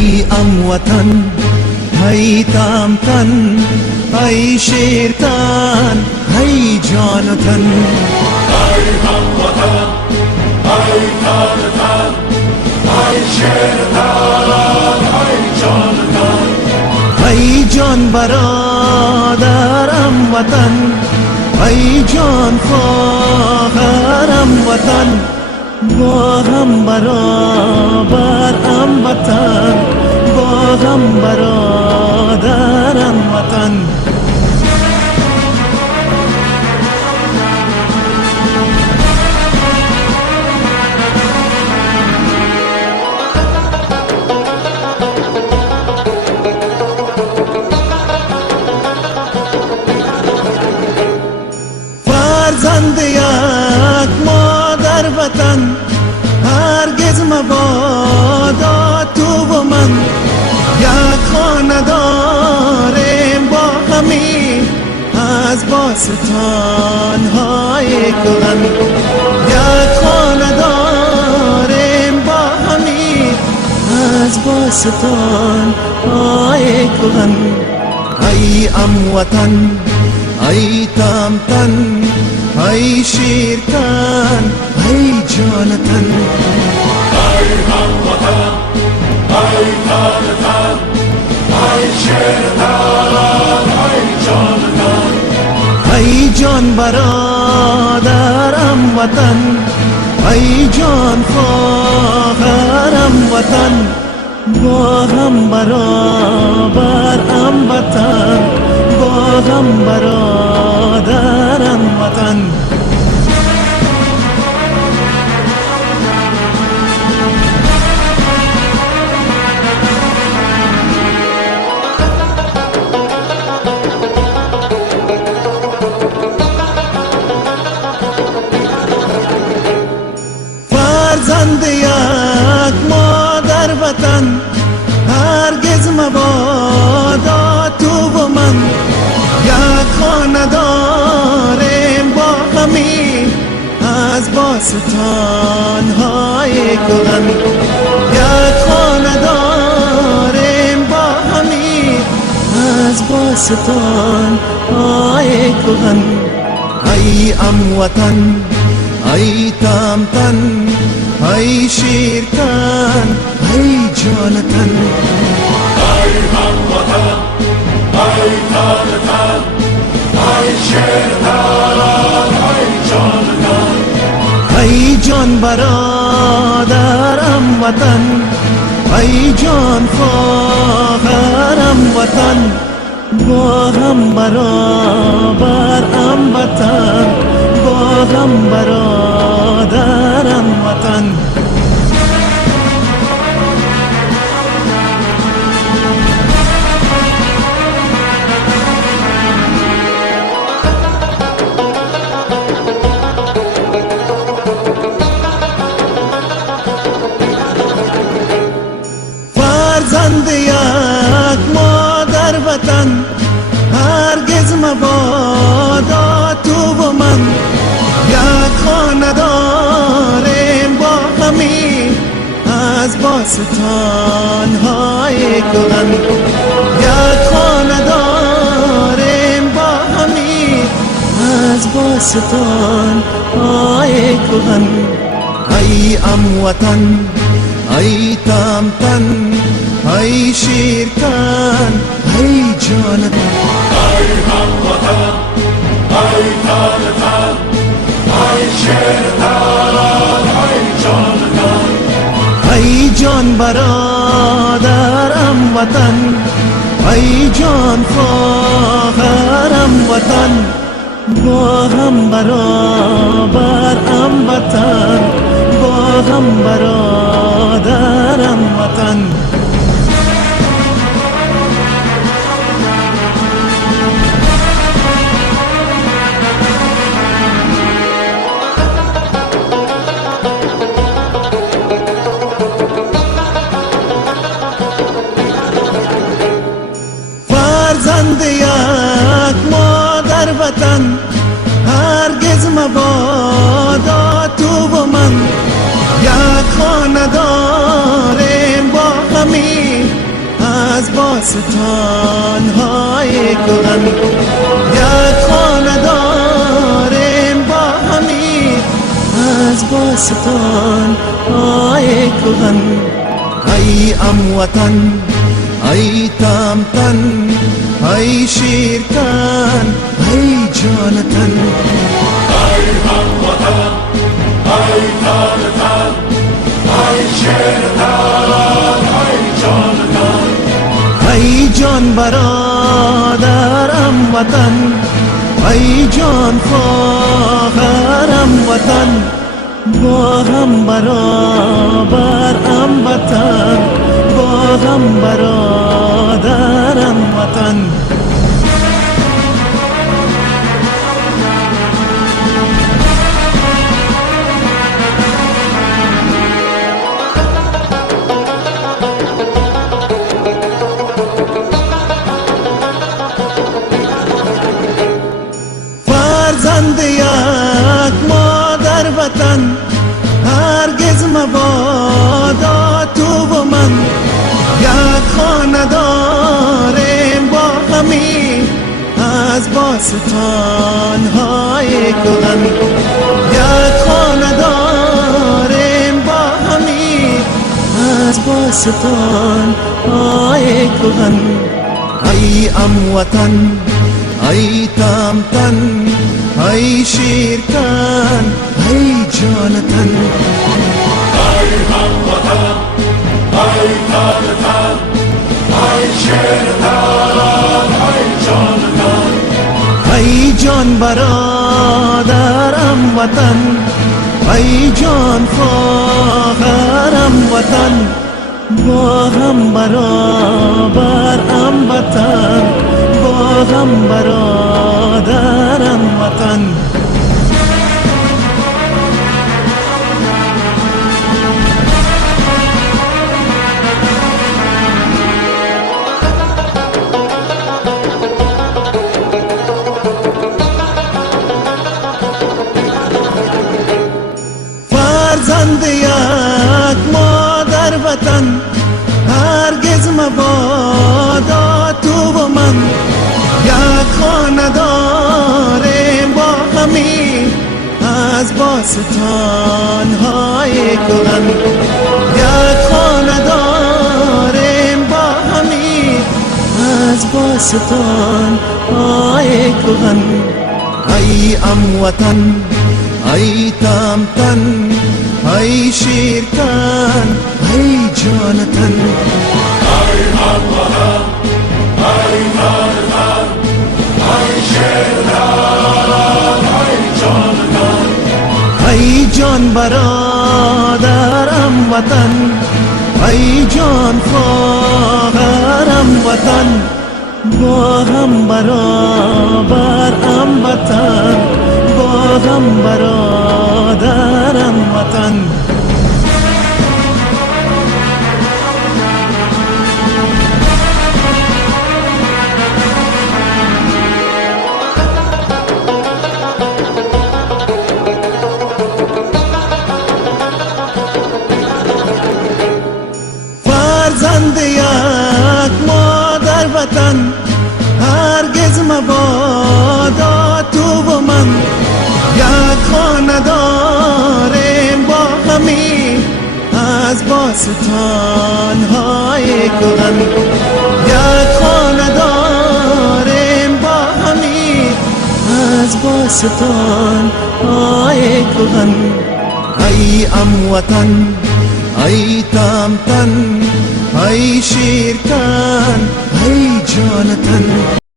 ای اموطن، ای تامتن، ای شیرتن، ای جان و تن. ای هموطن، ای تامتن، ای شیرتن، ای جان و تن. ای جان برادرم وطن، ای جان خواهرم وطن، با هم برابرم وطن، با هم برادرم وطن. فرزند یک مادر وطن، هرگز مبادا تو و من یک خانه داریم با همی از باستان های کهن. یک خانه داریم با همی از باستان های کهن. ای اموطن، ای تامتن، ای شیرتن، ای جان تن. ای هموطن، ای تامتن، ای شیرتن، ای جان و تن. ای جان برادرم وطن، ای جان خواهرم وطن، با هم برابرم وطن، با هم برادرم وطن. فرزند یک مادر وطن، هرگز مبادا تو و من یک خانه داریم با همی از باستان های کهن. یک خانه داریم با همی از باستان های کهن. ای اموطن، ای تامتن، ای شیرتن، ای جان تن. ای هموطن، ای تامتن، ای شیرتن، ای جان و تن. ای جان برادرم وطن، ای جان خواهرم وطن، با هم برابرم وطن، با هم برادرم وطن. فرزند یک مادر وطن، هرگز مبادا تو و من یک خانه داریم با همی از باستان های کهن. یک خانه داریم با همی از باستان های کهن. ای اموطن، ای تامتن، ای شیرتن، ای جان تن. ای هموطن، ای تامتن، ای شیرتن، ای جان و تن. ای جان برادرم وطن، ای جان خواهرم وطن، با هم برابرم وطن، با هم برادرم وطن. فرزند یک مادر وطن، هرگز مبادا تو و من یک خانه داریم با همی باستان های کهن، یک خانه داریم با همی از باستان های کهن. ای اموطن، ای تامتن، ای شیرکن، ای جانتن. ای هموطن، ای تانتن، ای شیرتن، ای جانتن. ای جان برادرم وطن، ای جان خواهرم وطن، با هم برابرم وطن، با هم برادرم وطن. فرزند یک مادر وطن، هرگز مبادا تو و من یک خانه داریم با همی از باستان های کهن. یک خانه داریم با همی از باستان های کهن. ای اموطن، ای تامتن، ای شیرکن، ای جانتن. ای هموطن، ای تانتن، ای شیرتن، ای جانتن. ای جان برادرم وطن، ای جان خواهرم وطن، با هم برابرم وطن، با هم برادرم وطن. فرزند یک مادر وطن، هرگز مبادا تو و من یک خانه داریم با همی از باستان های کهن. یک خانه داریم با همی از باستان های کهن. ای اموطن، ای تامتن، ای شیرکن، ای جانتن. ای هموطن، ای تانتن، ای شیرتن، ای جانتن. ای جان برادرم وطن، ای جان خواهرم وطن، با هم برابرم وطن، با هم برادرم وطن. فرزند یک مادر وطن، هرگز مبادا تو و من یک خانه داریم با همی از باستان های کهن. یک خانه داریم با همی از باستان های کهن. ای اموطن، ای تامتن، ای شیرکن، ای جانتن.